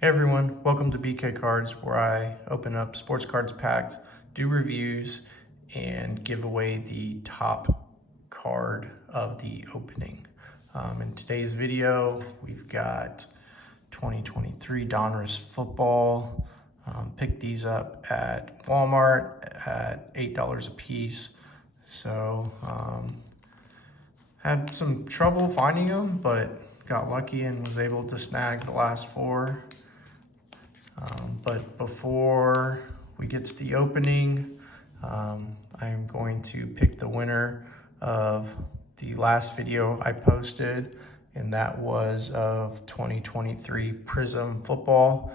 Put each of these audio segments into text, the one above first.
Hey everyone, welcome to BK Cards, where I open up sports cards packed, do reviews, and give away the top card of the opening. In today's video, we've got 2023 Donruss football. Picked these up at Walmart at $8 a piece. So had some trouble finding them, but got lucky and was able to snag the last four. But before we get to the opening, I'm going to pick the winner of the last video I posted, and that was of 2023 Prizm football.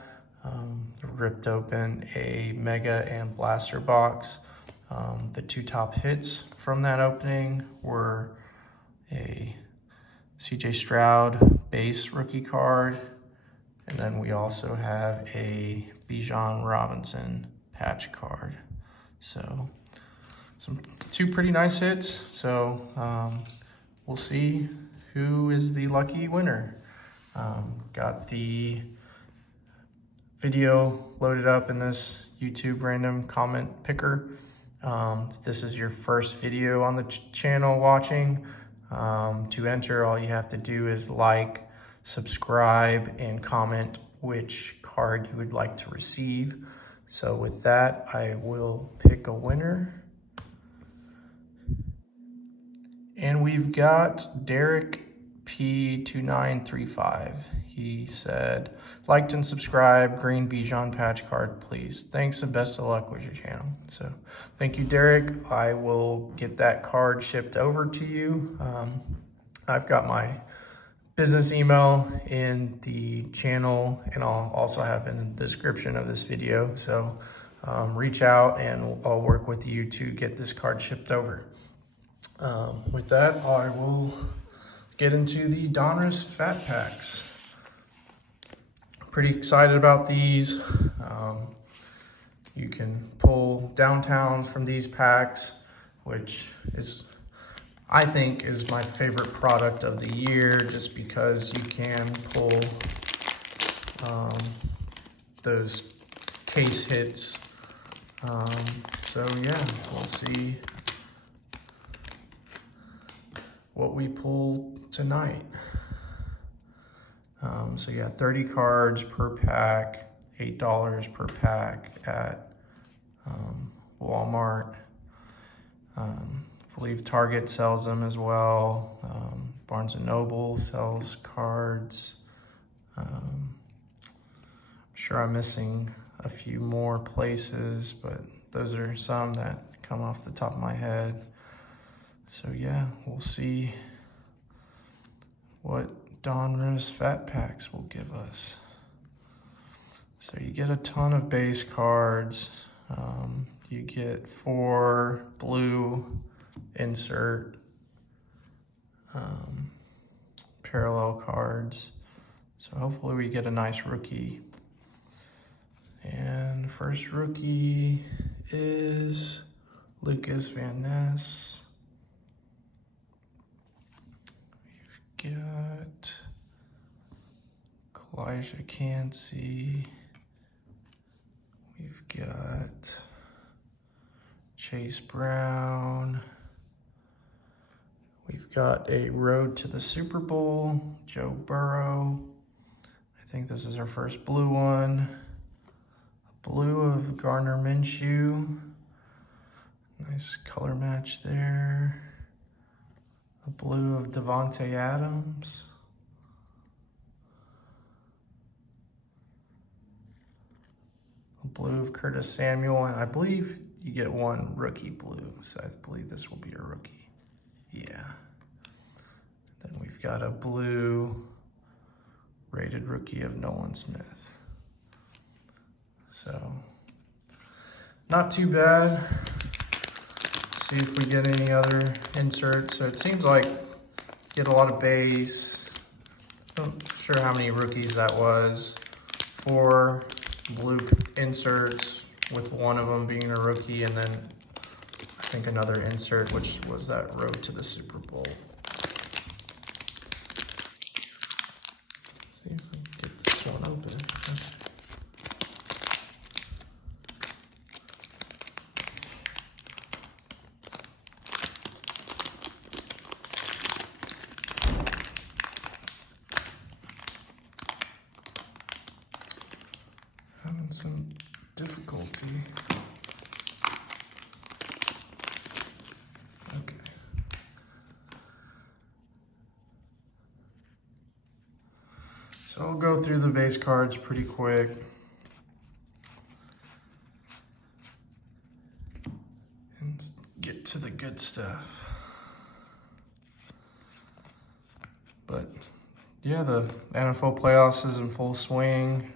Ripped open a Mega and Blaster box. The two top hits from that opening were a CJ Stroud base rookie card, and then we also have a Bijan Robinson patch card. So two pretty nice hits. So we'll see who is the lucky winner. Got the video loaded up in this YouTube random comment picker. If this is your first video on the channel watching, to enter, all you have to do is like, subscribe, and comment which card you would like to receive. So with that, I will pick a winner. And we've got Derek P2935. He said, liked and subscribe, green Bijan patch card, please. Thanks and best of luck with your channel. So thank you, Derek. I will get that card shipped over to you. I've got my business email in the channel, and I'll also have in the description of this video. So reach out and I'll work with you to get this card shipped over. With that, I will get into the Donruss Fat Packs. Pretty excited about these. You can pull downtowns from these packs, which is, I think, is my favorite product of the year, just because you can pull those case hits. So yeah, we'll see what we pull tonight. So yeah, 30 cards per pack, $8 per pack at Walmart. I believe Target sells them as well. Barnes & Noble sells cards. I'm sure I'm missing a few more places, but those are some that come off the top of my head. So yeah, we'll see what Donruss Fat Packs will give us. So you get a ton of base cards. You get 4 blue insert parallel cards. So hopefully we get a nice rookie. And the first rookie is Lucas Van Ness. We've got Elijah Cansey. We've got Chase Brown. We've got a Road to the Super Bowl, Joe Burrow. I think this is our first blue one. A blue of Gardner Minshew. Nice color match there. A blue of Devontae Adams. A blue of Curtis Samuel, and I believe you get one rookie blue, so I believe this will be a rookie. Yeah. Then we've got a blue rated rookie of Nolan Smith. So, not too bad. See if we get any other inserts. So it seems like get a lot of base. Not sure how many rookies that was. 4 blue inserts, with one of them being a rookie, and then I think another insert, which was that Road to the Super Bowl. See if we can get this one open. difficulty. Okay. So I'll go through the base cards pretty quick. And get to the good stuff. But yeah, the NFL playoffs is in full swing.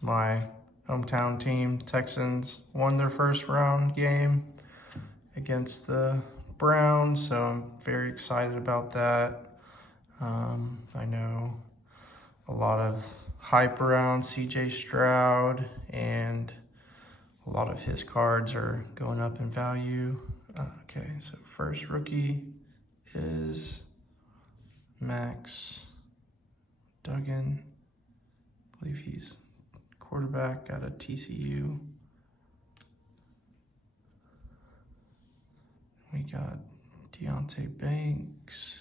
My hometown team, Texans, won their first round game against the Browns, so I'm very excited about that. I know a lot of hype around CJ Stroud, and a lot of his cards are going up in value. Okay, so first rookie is Max Duggan. I believe he's quarterback out of TCU. We got Deontay Banks.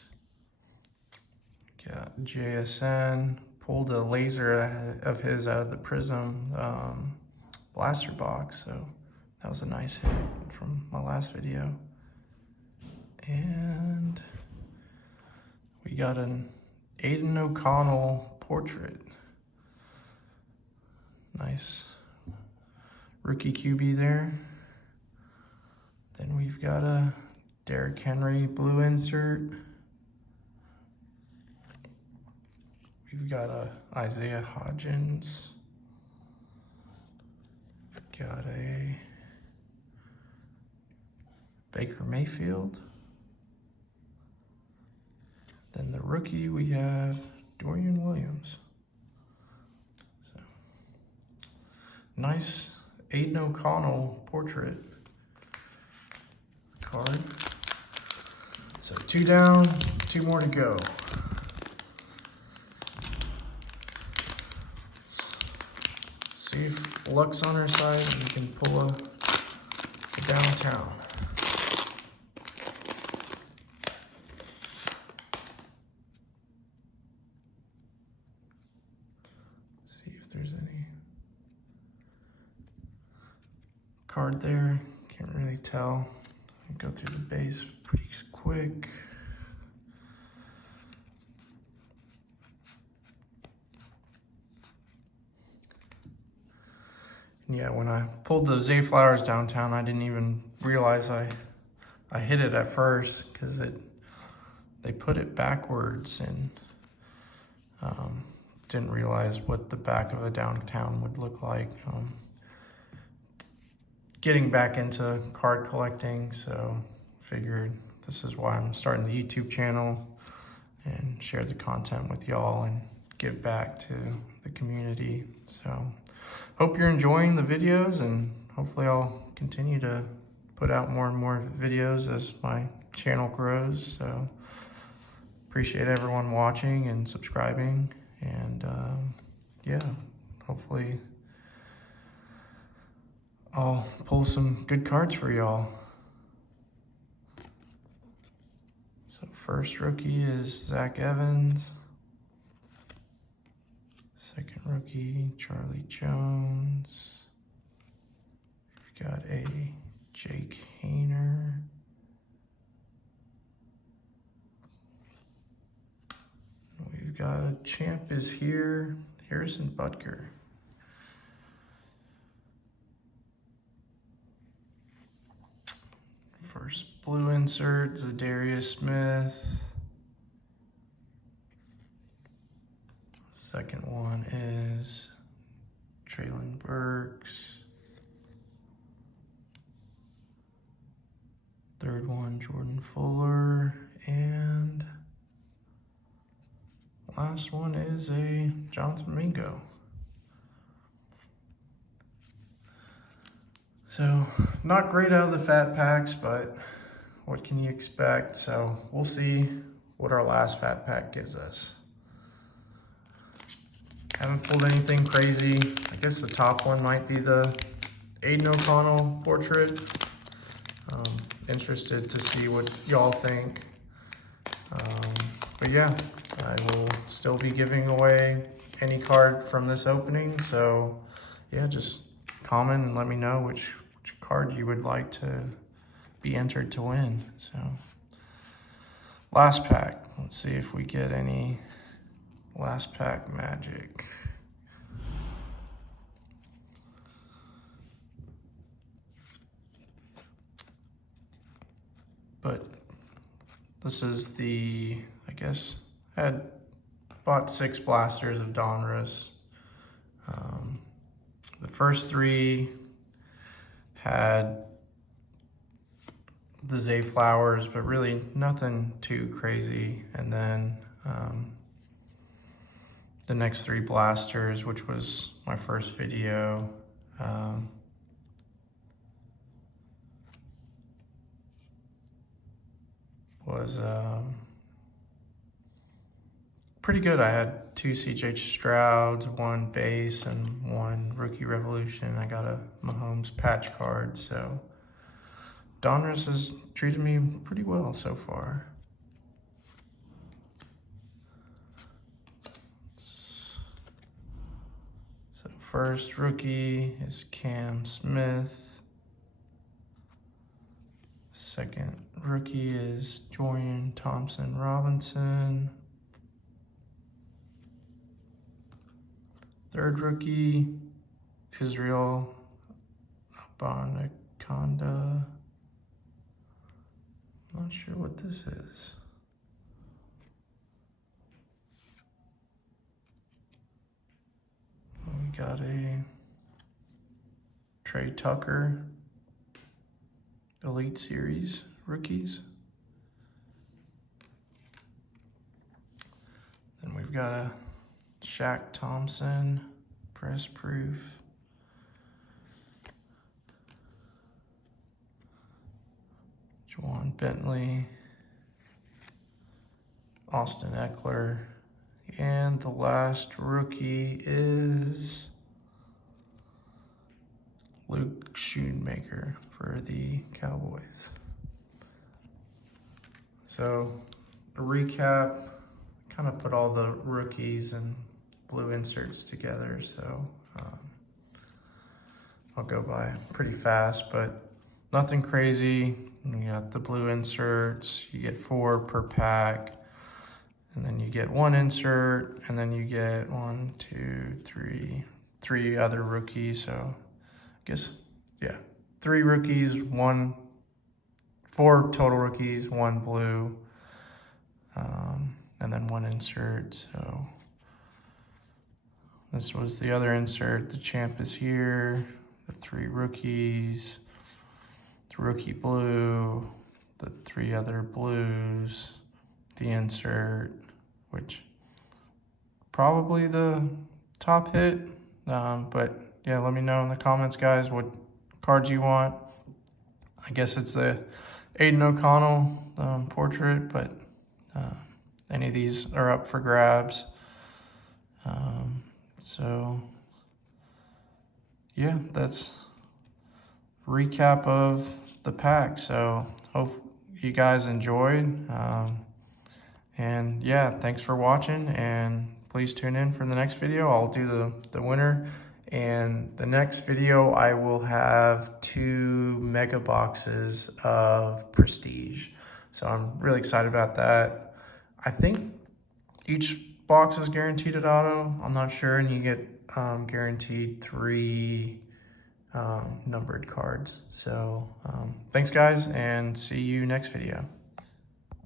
Got JSN. Pulled a laser of his out of the Prizm blaster box, so that was a nice hit from my last video. And we got an Aiden O'Connell portrait. Nice rookie QB there. Then we've got a Derrick Henry blue insert. We've got a Isaiah Hodgins. We've got a Baker Mayfield. Then the rookie, we have Dorian Williams. So, nice Aiden O'Connell portrait card. So 2 down, 2 more to go. See if luck's on our side and we can pull a downtown. See if there's any card there. Can't really tell. I'll go through the base pretty quick. Yeah, when I pulled the Zay Flowers downtown, I didn't even realize I hit it at first, because they put it backwards, and didn't realize what the back of a downtown would look like. Getting back into card collecting, so figured this is why I'm starting the YouTube channel and share the content with y'all and give back to the community. So hope you're enjoying the videos, and hopefully I'll continue to put out more and more videos as my channel grows. So appreciate everyone watching and subscribing, and yeah, hopefully I'll pull some good cards for y'all. So first rookie is Zach Evans. Second rookie, Charlie Jones. We've got a Jake Hayner. We've got a champ is here, Harrison Butker. First blue insert, Zadarius Smith. Second one is Traylon Burks. Third one, Jordan Fuller. And last one is a Jonathan Mingo. So not great out of the fat packs, but what can you expect? So we'll see what our last fat pack gives us. Haven't pulled anything crazy. I guess the top one might be the Aiden O'Connell portrait. Interested to see what y'all think. But yeah, I will still be giving away any card from this opening. So yeah, just comment and let me know which card you would like to be entered to win. So last pack, let's see if we get any last pack magic. But this is the, I guess, I had bought 6 blasters of Donruss. The first 3 had the Zayflowers, but really nothing too crazy. And then the next 3 blasters, which was my first video, was pretty good. I had 2 CJ Strouds, 1 base, and 1 rookie revolution. I got a Mahomes patch card, so Donruss has treated me pretty well so far. So first rookie is Cam Smith. Second rookie is Jorian Thompson-Robinson. Third rookie, Israel Abanaconda. Not sure what this is. We got a Trey Tucker Elite Series rookies. Then we've got a Shaq Thompson press proof. Juwan Bentley, Austin Eckler, and the last rookie is Luke Schoonmaker for the Cowboys. So, a recap, kind of put all the rookies and blue inserts together, so I'll go by pretty fast, but nothing crazy. You got the blue inserts, you get 4 per pack, and then you get 1 insert, and then you get 1, 2, 3 other rookies. So I guess, yeah, 3 rookies, 4 total rookies, 1 blue, and then 1 insert. So this was the other insert. The champ is here, the 3 rookies, the rookie blue, the 3 other blues, the insert, which probably the top hit. But yeah, let me know in the comments, guys, what cards you want. I guess it's the Aiden O'Connell portrait, but any of these are up for grabs. So yeah, that's recap of the pack. So hope you guys enjoyed. And yeah, thanks for watching, and please tune in for the next video. I'll do the winner, and the next video I will have 2 mega boxes of Prestige. So I'm really excited about that. I think each box is guaranteed at auto. I'm not sure, and you get guaranteed 3 numbered cards. So thanks guys, and see you next video.